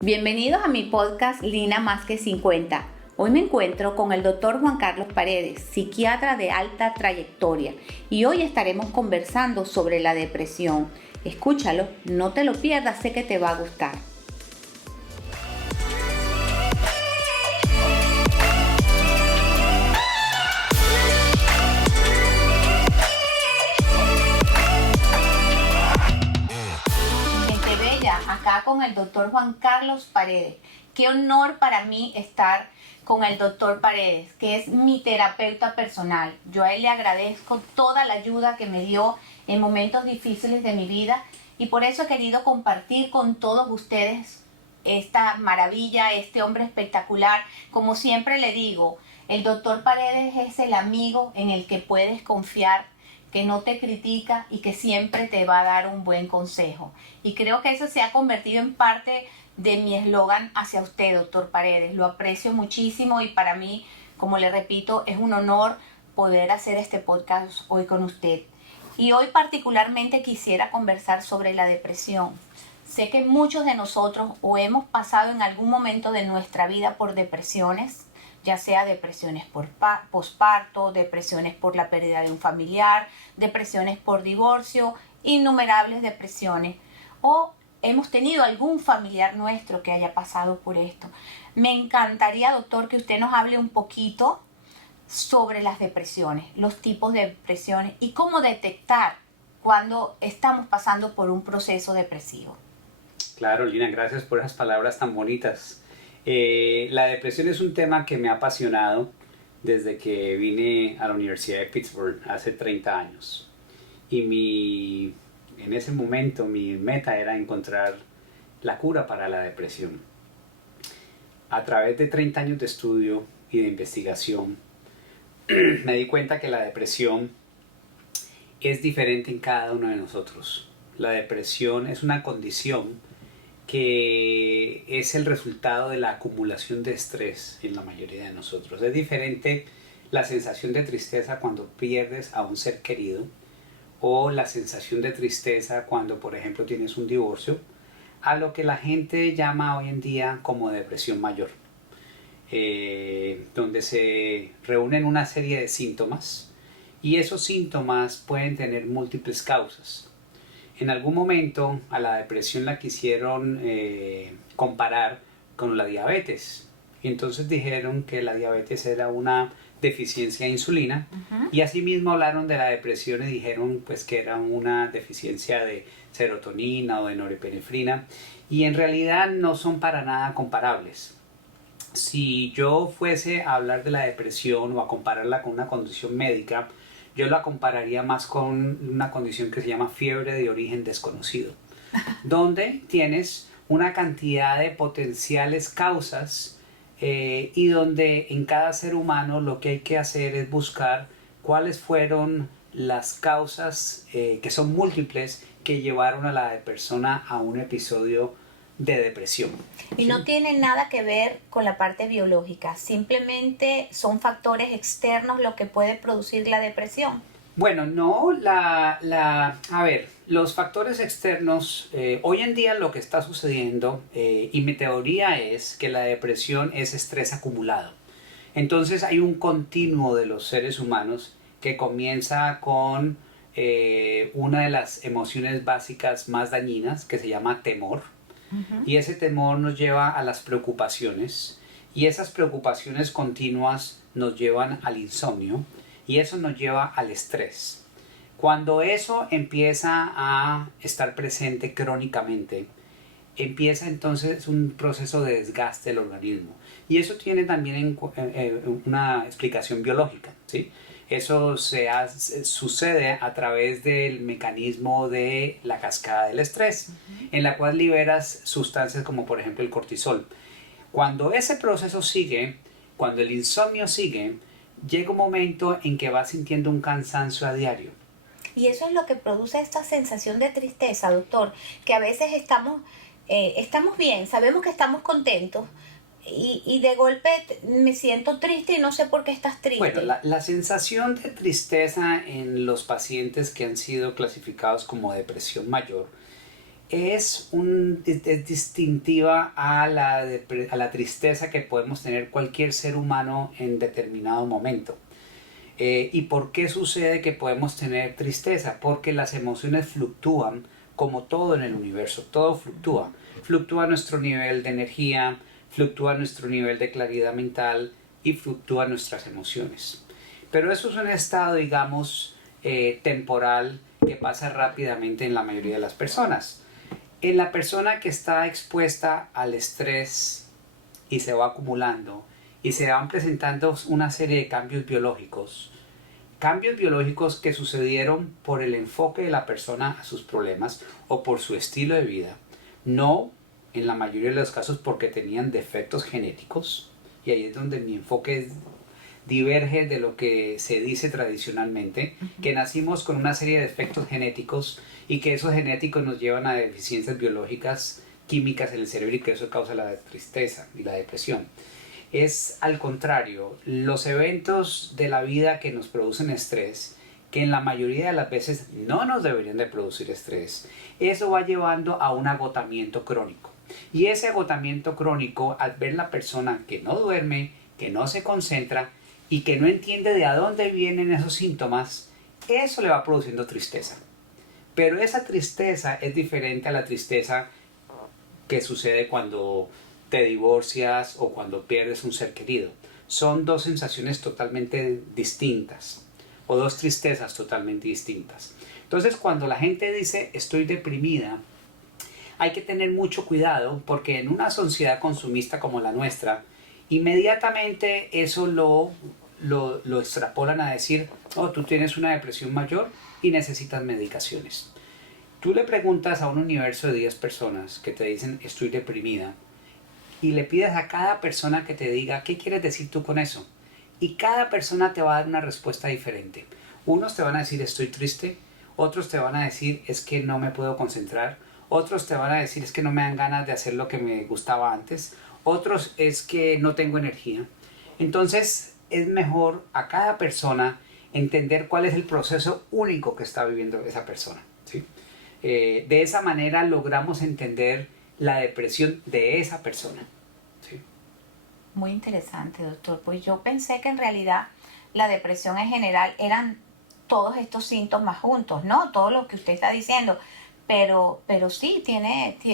Bienvenidos a mi podcast Lina Más que 50. Hoy me encuentro con el doctor Juan Carlos Paredes, psiquiatra de alta trayectoria, y hoy estaremos conversando sobre la depresión. Escúchalo, no te lo pierdas, sé que te va a gustar. Acá con el doctor Juan Carlos Paredes. Qué honor para mí estar con el doctor Paredes, que es mi terapeuta personal. Yo a él le agradezco toda la ayuda que me dio en momentos difíciles de mi vida y por eso he querido compartir con todos ustedes esta maravilla, este hombre espectacular. Como siempre le digo, el doctor Paredes es el amigo en el que puedes confiar, que no te critica y que siempre te va a dar un buen consejo. Y creo que eso se ha convertido en parte de mi eslogan hacia usted, doctor Paredes. Lo aprecio muchísimo y para mí, como le repito, es un honor poder hacer este podcast hoy con usted. Y hoy particularmente quisiera conversar sobre la depresión. Sé que muchos de nosotros o hemos pasado en algún momento de nuestra vida por depresiones, ya sea depresiones por posparto, depresiones por la pérdida de un familiar, depresiones por divorcio, innumerables depresiones, o hemos tenido algún familiar nuestro que haya pasado por esto. Me encantaría, doctor, que usted nos hable un poquito sobre las depresiones, los tipos de depresiones y cómo detectar cuando estamos pasando por un proceso depresivo. Claro, Lina, gracias por esas palabras tan bonitas. La depresión es un tema que me ha apasionado desde que vine a la Universidad de Pittsburgh hace 30 años. Y en ese momento mi meta era encontrar la cura para la depresión. A través de 30 años de estudio y de investigación, me di cuenta que la depresión es diferente en cada uno de nosotros. La depresión es una condición que es el resultado de la acumulación de estrés en la mayoría de nosotros. Es diferente la sensación de tristeza cuando pierdes a un ser querido o la sensación de tristeza cuando, por ejemplo, tienes un divorcio, a lo que la gente llama hoy en día como depresión mayor, donde se reúnen una serie de síntomas y esos síntomas pueden tener múltiples causas. En algún momento a la depresión la quisieron comparar con la diabetes. Y entonces dijeron que la diabetes era una deficiencia de insulina. Y asimismo hablaron de la depresión y dijeron pues, que era una deficiencia de serotonina o de norepinefrina. Y en realidad no son para nada comparables. Si yo fuese a hablar de la depresión o a compararla con una condición médica, yo la compararía más con una condición que se llama fiebre de origen desconocido, donde tienes una cantidad de potenciales causas y donde en cada ser humano lo que hay que hacer es buscar cuáles fueron las causas que son múltiples que llevaron a la persona a un episodio de depresión. Y no tiene nada que ver con la parte biológica, simplemente son factores externos lo que puede producir la depresión. Bueno, no, a ver, los factores externos, hoy en día lo que está sucediendo, y mi teoría es que la depresión es estrés acumulado. Entonces hay un continuo de los seres humanos que comienza con una de las emociones básicas más dañinas que se llama temor. Y ese temor nos lleva a las preocupaciones y esas preocupaciones continuas nos llevan al insomnio y eso nos lleva al estrés. Cuando eso empieza a estar presente crónicamente, empieza entonces un proceso de desgaste del organismo y eso tiene también una explicación biológica, ¿sí? Eso sucede a través del mecanismo de la cascada del estrés, en la cual liberas sustancias como por ejemplo el cortisol. Cuando ese proceso sigue, cuando el insomnio sigue, llega un momento en que vas sintiendo un cansancio a diario. Y eso es lo que produce esta sensación de tristeza, doctor, que a veces estamos bien, sabemos que estamos contentos, y de golpe me siento triste y no sé por qué estás triste. Bueno, la sensación de tristeza en los pacientes que han sido clasificados como depresión mayor es distintiva a la tristeza que podemos tener cualquier ser humano en determinado momento. ¿Y por qué sucede que podemos tener tristeza? Porque las emociones fluctúan como todo en el universo, todo fluctúa. Fluctúa nuestro nivel de energía, fluctúa nuestro nivel de claridad mental y fluctúan nuestras emociones. Pero eso es un estado, digamos, temporal que pasa rápidamente en la mayoría de las personas. En la persona que está expuesta al estrés y se va acumulando y se van presentando una serie de cambios biológicos que sucedieron por el enfoque de la persona a sus problemas o por su estilo de vida, no en la mayoría de los casos porque tenían defectos genéticos, y ahí es donde mi enfoque diverge de lo que se dice tradicionalmente, que nacimos con una serie de defectos genéticos y que esos genéticos nos llevan a deficiencias biológicas, químicas en el cerebro, y que eso causa la tristeza y la depresión. Es al contrario, los eventos de la vida que nos producen estrés, que en la mayoría de las veces no nos deberían de producir estrés, eso va llevando a un agotamiento crónico. Y ese agotamiento crónico, al ver la persona que no duerme, que no se concentra y que no entiende de a dónde vienen esos síntomas, eso le va produciendo tristeza. Pero esa tristeza es diferente a la tristeza que sucede cuando te divorcias o cuando pierdes un ser querido. Son dos sensaciones totalmente distintas, o dos tristezas totalmente distintas. Entonces, cuando la gente dice estoy deprimida, hay que tener mucho cuidado, porque en una sociedad consumista como la nuestra, inmediatamente eso lo extrapolan a decir, oh, tú tienes una depresión mayor y necesitas medicaciones. Tú le preguntas a un universo de 10 personas que te dicen estoy deprimida, y le pides a cada persona que te diga qué quieres decir tú con eso, y cada persona te va a dar una respuesta diferente. Unos te van a decir estoy triste, otros te van a decir es que no me puedo concentrar, otros te van a decir es que no me dan ganas de hacer lo que me gustaba antes, otros es que no tengo energía. Entonces es mejor a cada persona entender cuál es el proceso único que está viviendo esa persona, ¿sí? De esa manera logramos entender la depresión de esa persona, ¿sí? Muy interesante, doctor. Pues yo pensé que en realidad la depresión en general eran todos estos síntomas juntos, ¿no? Todo lo que usted está diciendo. Pero sí,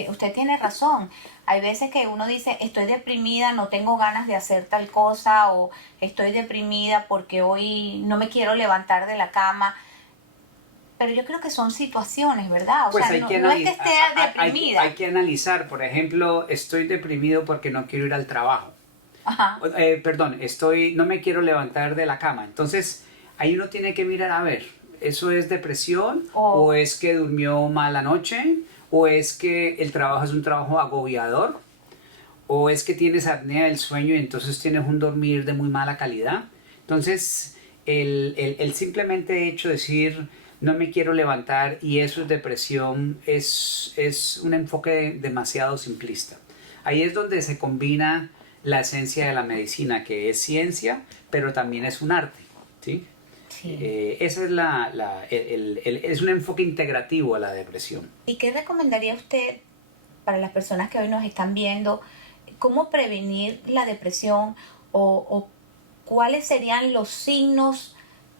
usted tiene razón. Hay veces que uno dice, estoy deprimida, no tengo ganas de hacer tal cosa, o estoy deprimida porque hoy no me quiero levantar de la cama. Pero yo creo que son situaciones, ¿verdad? O Pues sea, no es que esté deprimida. Hay que analizar, por ejemplo, estoy deprimido porque no quiero ir al trabajo. Ajá. Perdón, no me quiero levantar de la cama. Entonces, ahí uno tiene que mirar, a ver, ¿eso es depresión? ¿O es que durmió mal anoche? ¿O es que el trabajo es un trabajo agobiador? ¿O es que tienes apnea del sueño y entonces tienes un dormir de muy mala calidad? Entonces, el simplemente hecho de decir no me quiero levantar y eso es depresión es un enfoque demasiado simplista. Ahí es donde se combina la esencia de la medicina, que es ciencia, pero también es un arte, ¿sí? Sí. Ese es un enfoque integrativo a la depresión. ¿Y qué recomendaría usted para las personas que hoy nos están viendo? ¿Cómo prevenir la depresión o cuáles serían los signos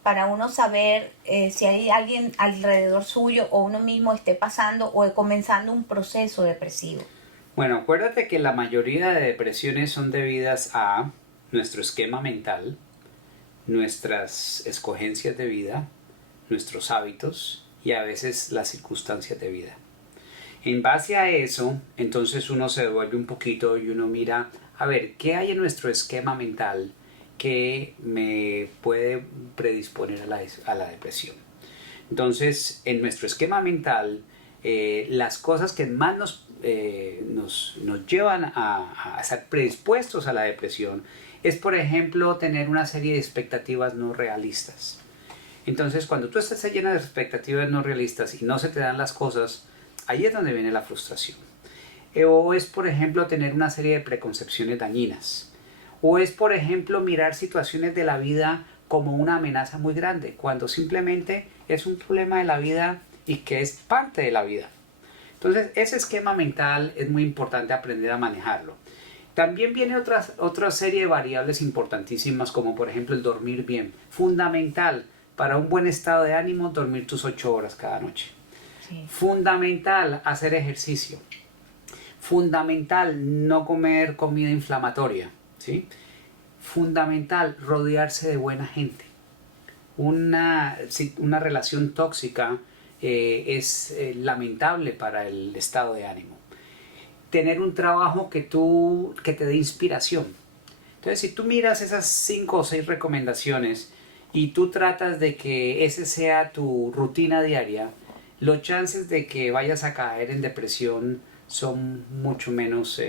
para uno saber si hay alguien alrededor suyo o uno mismo esté pasando o comenzando un proceso depresivo? Bueno, acuérdate que la mayoría de depresiones son debidas a nuestro esquema mental, nuestras escogencias de vida, nuestros hábitos y a veces las circunstancias de vida. En base a eso, entonces uno se devuelve un poquito y uno mira, a ver, ¿qué hay en nuestro esquema mental que me puede predisponer a la depresión? Entonces, en nuestro esquema mental, las cosas que más nos llevan a estar predispuestos a la depresión es, por ejemplo, tener una serie de expectativas no realistas. Entonces, cuando tú estás llena de expectativas no realistas y no se te dan las cosas, ahí es donde viene la frustración. O es, por ejemplo, tener una serie de preconcepciones dañinas. O es, por ejemplo, mirar situaciones de la vida como una amenaza muy grande, cuando simplemente es un problema de la vida y que es parte de la vida. Entonces, ese esquema mental es muy importante aprender a manejarlo. También viene otra serie de variables importantísimas, como por ejemplo el dormir bien. Fundamental para un buen estado de ánimo, dormir tus 8 horas cada noche. Sí. Fundamental hacer ejercicio. Fundamental no comer comida inflamatoria, ¿sí? Fundamental rodearse de buena gente. Una relación tóxica es lamentable para el estado de ánimo. Tener un trabajo que te dé inspiración. Entonces, si tú miras esas 5 o 6 recomendaciones y tú tratas de que ese sea tu rutina diaria, los chances de que vayas a caer en depresión son mucho menos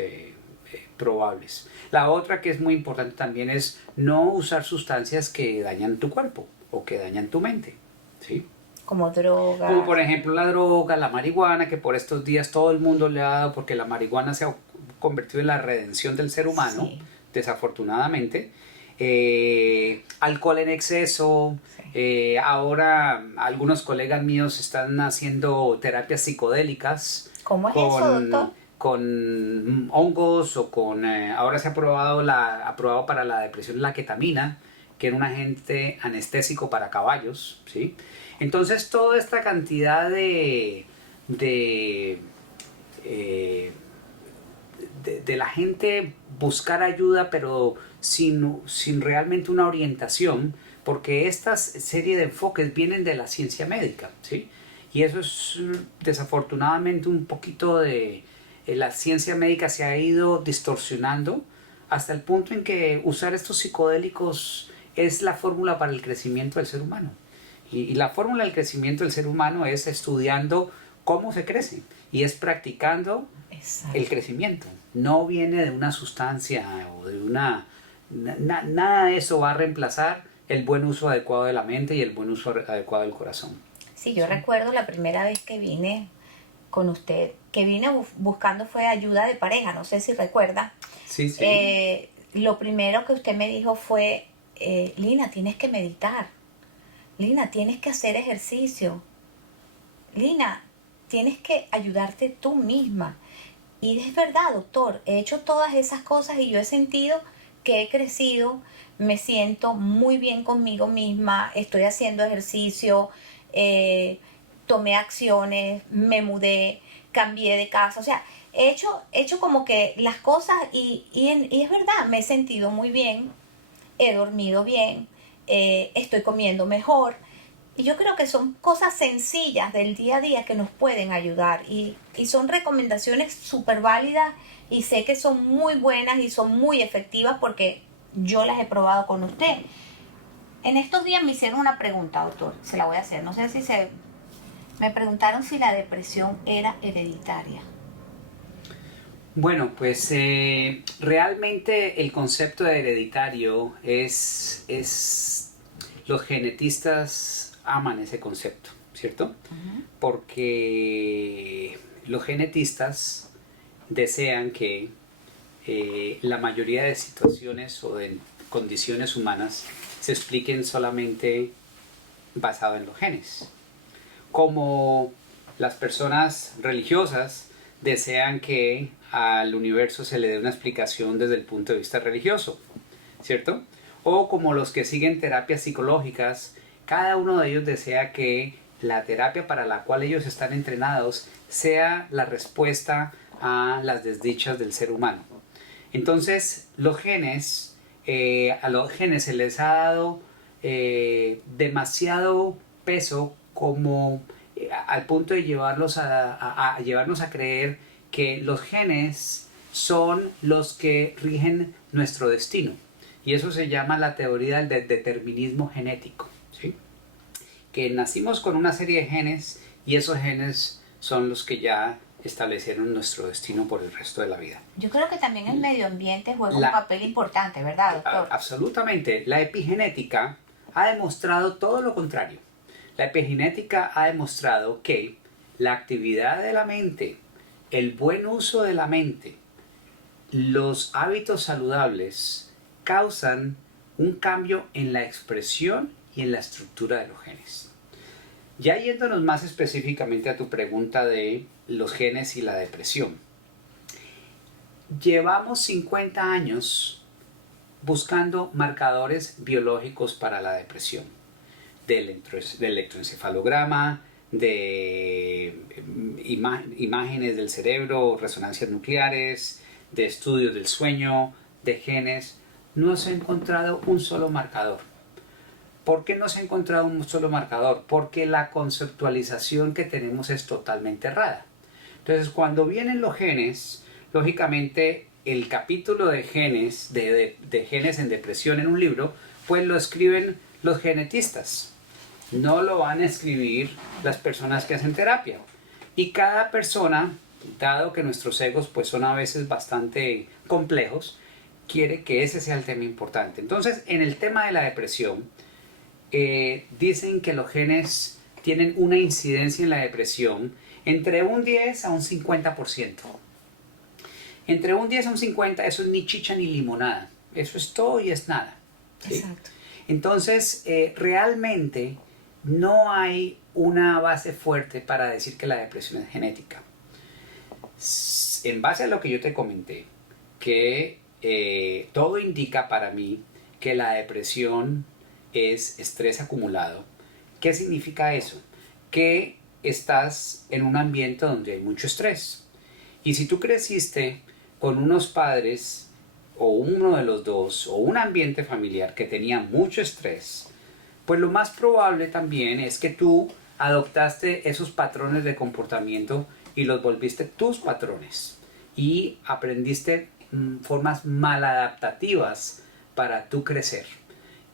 probables. La otra que es muy importante también es no usar sustancias que dañan tu cuerpo o que dañan tu mente, ¿sí? Como drogas. Como por ejemplo la droga, la marihuana, que por estos días todo el mundo le ha dado porque la marihuana se ha convertido en la redención del ser humano, sí, desafortunadamente. Alcohol en exceso. Sí. Ahora algunos colegas míos están haciendo terapias psicodélicas. ¿Cómo es eso, doctor? Con hongos o con... ahora se ha aprobado para la depresión la ketamina, que era un agente anestésico para caballos, ¿sí? Entonces toda esta cantidad de la gente buscar ayuda, pero sin realmente una orientación, porque esta serie de enfoques vienen de la ciencia médica, ¿sí? Y eso es desafortunadamente un poquito de... la ciencia médica se ha ido distorsionando hasta el punto en que usar estos psicodélicos es la fórmula para el crecimiento del ser humano. Y la fórmula del crecimiento del ser humano es estudiando cómo se crece y es practicando el crecimiento. No viene de una sustancia o de una... nada de eso va a reemplazar el buen uso adecuado de la mente y el buen uso adecuado del corazón. Sí, yo recuerdo la primera vez que vine con usted, que vine buscando fue ayuda de pareja, no sé si recuerda. Sí, sí. Lo primero que usted me dijo fue, Lina, tienes que meditar. Lina, tienes que hacer ejercicio. Lina, tienes que ayudarte tú misma. Y es verdad, doctor, he hecho todas esas cosas y yo he sentido que he crecido, me siento muy bien conmigo misma, estoy haciendo ejercicio, tomé acciones, me mudé, cambié de casa, o sea, he hecho como que las cosas y es verdad, me he sentido muy bien, he dormido bien, estoy comiendo mejor. Y yo creo que son cosas sencillas del día a día que nos pueden ayudar y son recomendaciones súper válidas y sé que son muy buenas y son muy efectivas porque yo las he probado con usted. En estos días me hicieron una pregunta, doctor, se la voy a hacer. No sé si me preguntaron si la depresión era hereditaria. Bueno, pues realmente el concepto de hereditario es los genetistas aman ese concepto, ¿cierto? Uh-huh. Porque los genetistas desean que la mayoría de situaciones o de condiciones humanas se expliquen solamente basado en los genes. Como las personas religiosas desean que al universo se le dé una explicación desde el punto de vista religioso, ¿cierto? O como los que siguen terapias psicológicas, cada uno de ellos desea que la terapia para la cual ellos están entrenados sea la respuesta a las desdichas del ser humano. Entonces, a los genes se les ha dado demasiado peso como al punto de llevarnos a creer que los genes son los que rigen nuestro destino. Y eso se llama la teoría del determinismo genético, ¿sí? Que nacimos con una serie de genes y esos genes son los que ya establecieron nuestro destino por el resto de la vida. Yo creo que también el medio ambiente juega un papel importante, ¿verdad, doctor? Absolutamente. La epigenética ha demostrado todo lo contrario. La epigenética ha demostrado que la actividad de la mente, el buen uso de la mente, los hábitos saludables causan un cambio en la expresión y en la estructura de los genes. Ya yéndonos más específicamente a tu pregunta de los genes y la depresión. Llevamos 50 años buscando marcadores biológicos para la depresión, de electroencefalograma, de imágenes del cerebro, resonancias nucleares, de estudios del sueño, de genes. No se ha encontrado un solo marcador. ¿Por qué no se ha encontrado un solo marcador? Porque la conceptualización que tenemos es totalmente errada. Entonces, cuando vienen los genes, lógicamente el capítulo de genes, de genes en depresión en un libro, pues lo escriben los genetistas. No lo van a escribir las personas que hacen terapia. Y cada persona, dado que nuestros egos pues son a veces bastante complejos, quiere que ese sea el tema importante. Entonces, en el tema de la depresión, dicen que los genes tienen una incidencia en la depresión entre un 10 a un 50%. Entre un 10 a un 50, eso es ni chicha ni limonada. Eso es todo y es nada. ¿Sí? Exacto. Entonces, realmente no hay una base fuerte para decir que la depresión es genética. En base a lo que yo te comenté, que todo indica para mí que la depresión es estrés acumulado. ¿Qué significa eso? Que estás en un ambiente donde hay mucho estrés. Y si tú creciste con unos padres o uno de los dos o un ambiente familiar que tenía mucho estrés, pues lo más probable también es que tú adoptaste esos patrones de comportamiento y los volviste tus patrones y aprendiste formas maladaptativas para tú crecer.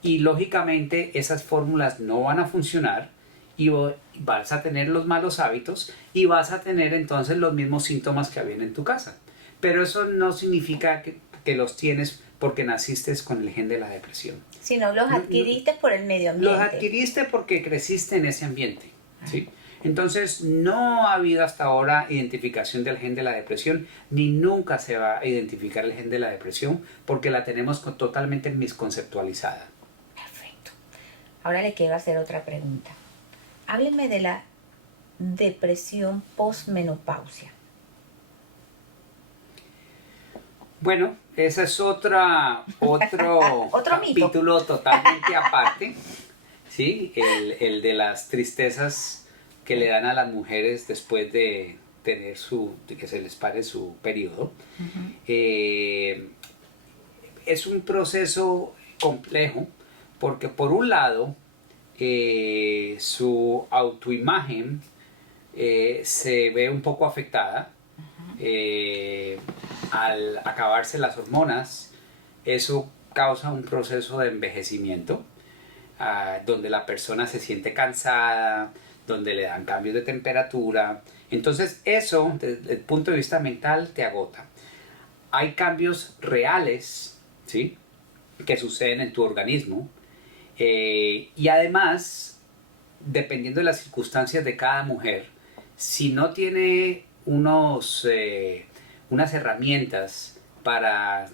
Y lógicamente esas fórmulas no van a funcionar y vas a tener los malos hábitos y vas a tener entonces los mismos síntomas que habían en tu casa. Pero eso no significa que los tienes porque naciste con el gen de la depresión. Si no los adquiriste por el medio ambiente. Los adquiriste porque creciste en ese ambiente. ¿Sí? Entonces no ha habido hasta ahora identificación del gen de la depresión, ni nunca se va a identificar el gen de la depresión porque la tenemos totalmente misconceptualizada. Perfecto. Ahora le quiero hacer otra pregunta. Hábleme de la depresión posmenopausia. Bueno, ese es otro capítulo mito. Totalmente aparte, ¿sí? El de las tristezas que le dan a las mujeres después de tener que se les pare su periodo. Es un proceso complejo porque por un lado su autoimagen se ve un poco afectada. Al acabarse las hormonas, eso causa un proceso de envejecimiento, donde la persona se siente cansada, donde le dan cambios de temperatura. Entonces eso, desde el punto de vista mental, te agota. Hay cambios reales, ¿sí?, que suceden en tu organismo, y además, dependiendo de las circunstancias de cada mujer, si no tiene unas herramientas para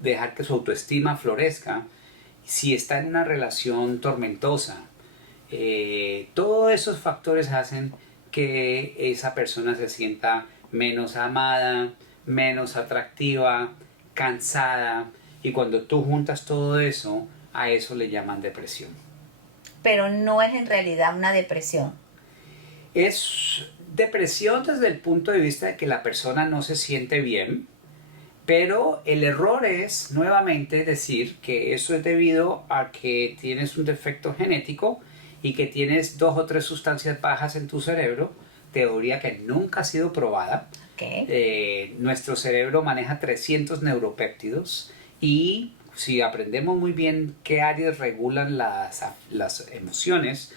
dejar que su autoestima florezca, si está en una relación tormentosa, todos esos factores hacen que esa persona se sienta menos amada, menos atractiva, cansada, y cuando tú juntas todo eso, a eso le llaman depresión. Pero no es en realidad una depresión. Es depresión desde el punto de vista de que la persona no se siente bien, pero el error es nuevamente decir que eso es debido a que tienes un defecto genético y que tienes 2 o 3 sustancias bajas en tu cerebro, teoría que nunca ha sido probada. Okay. Nuestro cerebro maneja 300 neuropéptidos y si aprendemos muy bien qué áreas regulan las emociones,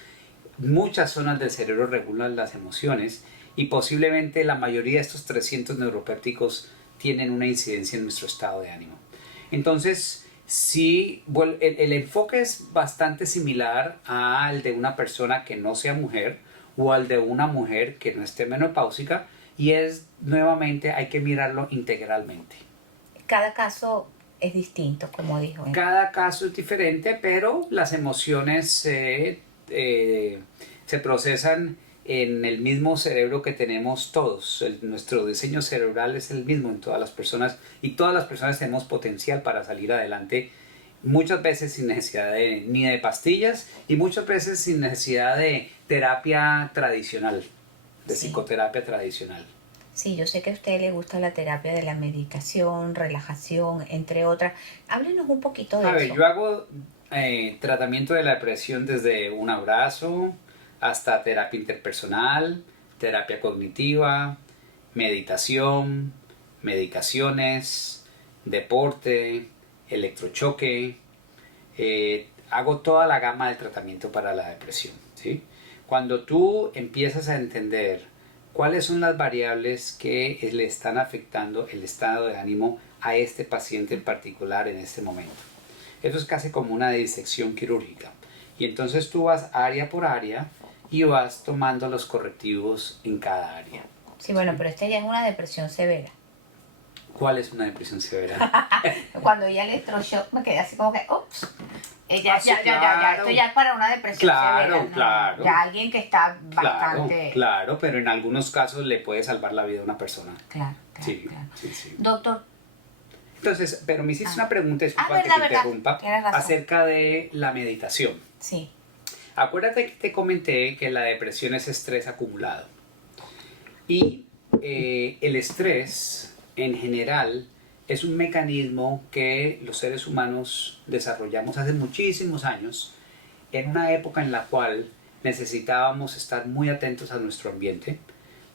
muchas zonas del cerebro regulan las emociones y posiblemente la mayoría de estos 300 neuropépticos tienen una incidencia en nuestro estado de ánimo. Entonces, sí, el enfoque es bastante similar al de una persona que no sea mujer o al de una mujer que no esté menopáusica, y es, nuevamente, hay que mirarlo integralmente. Cada caso es distinto, como dijo. Cada caso es diferente, pero las emociones se procesan en el mismo cerebro que tenemos todos. Nuestro diseño cerebral es el mismo en todas las personas y todas las personas tenemos potencial para salir adelante, muchas veces sin necesidad ni de pastillas y muchas veces sin necesidad de terapia tradicional, de Sí. psicoterapia tradicional. Sí, yo sé que a usted le gusta la terapia de la meditación, relajación, entre otras. Háblenos un poquito de A ver, eso. yo hago tratamiento de la depresión desde un abrazo hasta terapia interpersonal, terapia cognitiva, meditación, medicaciones, deporte, electrochoque. Hago toda la gama de tratamiento para la depresión, ¿sí? Cuando tú empiezas a entender cuáles son las variables que le están afectando el estado de ánimo a este paciente en particular en este momento. Eso es casi como una disección quirúrgica. Y entonces tú vas área por área y vas tomando los correctivos en cada área. Sí, bueno, pero esta ya es una depresión severa. ¿Cuál es una depresión severa? Cuando ella electroshock me quedé así como que, ups. Ya, Sí, ya, claro. esto ya es para una depresión Claro, severa, ¿no? claro. Ya alguien que está bastante... Claro, pero en algunos casos le puede salvar la vida a una persona. Claro. Sí. Doctor, Entonces, pero me hiciste una pregunta, disculpa que verdad, te verdad. interrumpa, Tienes razón. acerca de la meditación. Sí, Acuérdate que te comenté que la depresión es estrés acumulado. Y el estrés, en general, es un mecanismo que los seres humanos desarrollamos hace muchísimos años, en una época en la cual necesitábamos estar muy atentos a nuestro ambiente,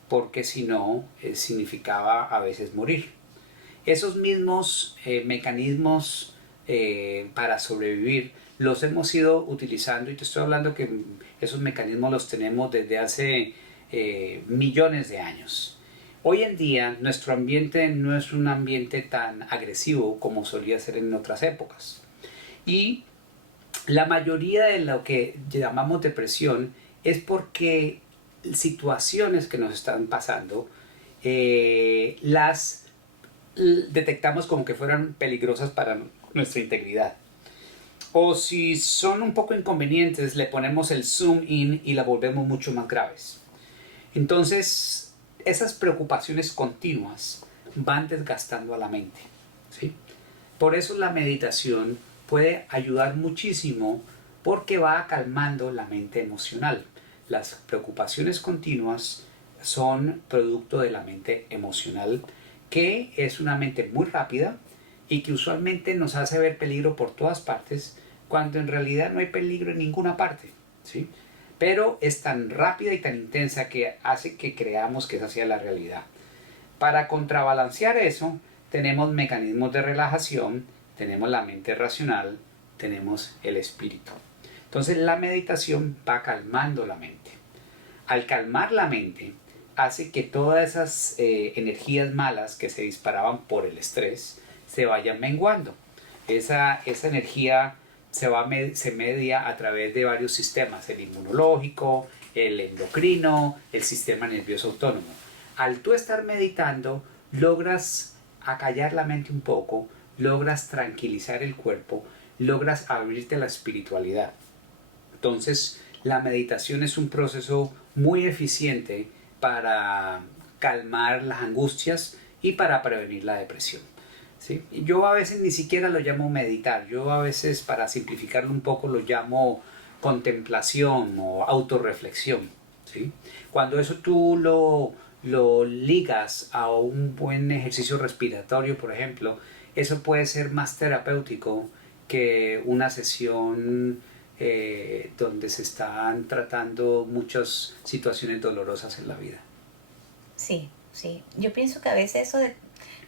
porque si no, significaba a veces morir. Esos mismos mecanismos para sobrevivir los hemos ido utilizando, y te estoy hablando que esos mecanismos los tenemos desde hace millones de años. Hoy en día nuestro ambiente no es un ambiente tan agresivo como solía ser en otras épocas. Y la mayoría de lo que llamamos depresión es porque situaciones que nos están pasando las detectamos como que fueran peligrosas para nuestra integridad. O si son un poco inconvenientes, le ponemos el zoom in y la volvemos mucho más graves. Entonces, esas preocupaciones continuas van desgastando a la mente, ¿sí? Por eso la meditación puede ayudar muchísimo porque va calmando la mente emocional. Las preocupaciones continuas son producto de la mente emocional, que es una mente muy rápida y que usualmente nos hace ver peligro por todas partes, cuando en realidad no hay peligro en ninguna parte, ¿sí? Pero es tan rápida y tan intensa que hace que creamos que esa sea la realidad. Para contrabalancear eso, tenemos mecanismos de relajación, tenemos la mente racional, tenemos el espíritu. Entonces la meditación va calmando la mente. Al calmar la mente, hace que todas esas energías malas que se disparaban por el estrés se vayan menguando. Esa energía se media a través de varios sistemas, el inmunológico, el endocrino, el sistema nervioso autónomo. Al tú estar meditando, logras acallar la mente un poco, logras tranquilizar el cuerpo, logras abrirte a la espiritualidad. Entonces, la meditación es un proceso muy eficiente para calmar las angustias y para prevenir la depresión, ¿sí? Yo a veces ni siquiera lo llamo meditar, yo a veces, para simplificarlo un poco, lo llamo contemplación o autorreflexión, ¿sí? Cuando eso tú lo ligas a un buen ejercicio respiratorio, por ejemplo, eso puede ser más terapéutico que una sesión donde se están tratando muchas situaciones dolorosas en la vida. sí, sí. Yo pienso que a veces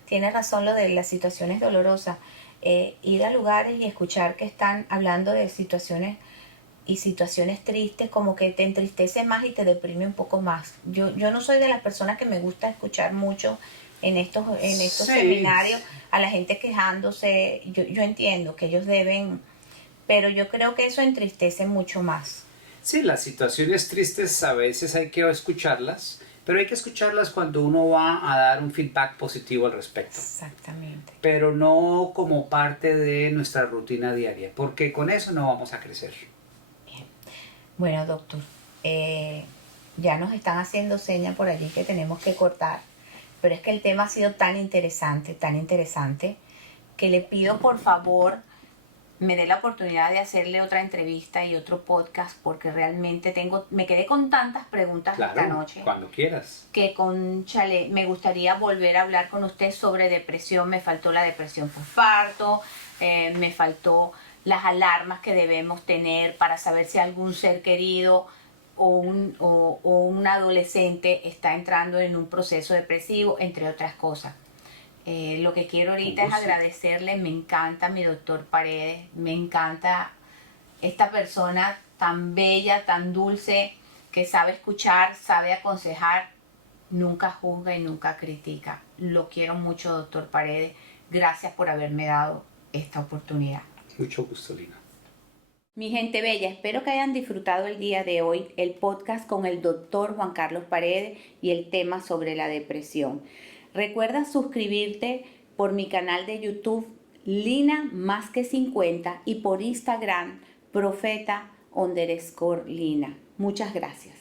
tiene razón lo de las situaciones dolorosas. Ir a lugares y escuchar que están hablando de situaciones y situaciones tristes, como que te entristece más y te deprime un poco más. Yo no soy de las personas que me gusta escuchar mucho en estos Sí. seminarios a la gente quejándose. Yo entiendo que ellos deben, pero yo creo que eso entristece mucho más. Sí, las situaciones tristes a veces hay que escucharlas, pero hay que escucharlas cuando uno va a dar un feedback positivo al respecto. Exactamente. Pero no como parte de nuestra rutina diaria, porque con eso no vamos a crecer. Bueno, doctor, Ya nos están haciendo señas por allí que tenemos que cortar. Pero es que el tema ha sido tan interesante, que le pido por favor me dé la oportunidad de hacerle otra entrevista y otro podcast, porque realmente me quedé con tantas preguntas esta Claro, noche cuando quieras. que cónchale, me gustaría volver a hablar con usted sobre depresión. Me faltó la depresión postparto, me faltó las alarmas que debemos tener para saber si algún ser querido o un adolescente está entrando en un proceso depresivo, entre otras cosas. Lo que quiero ahorita es agradecerle, me encanta mi doctor Paredes, me encanta esta persona tan bella, tan dulce, que sabe escuchar, sabe aconsejar, nunca juzga y nunca critica. Lo quiero mucho, doctor Paredes. Gracias por haberme dado esta oportunidad. Mucho gusto, Lina. Mi gente bella, espero que hayan disfrutado el día de hoy el podcast con el doctor Juan Carlos Paredes y el tema sobre la depresión. Recuerda suscribirte por mi canal de YouTube Lina Más que 50 y por Instagram Profeta_Lina. Muchas gracias.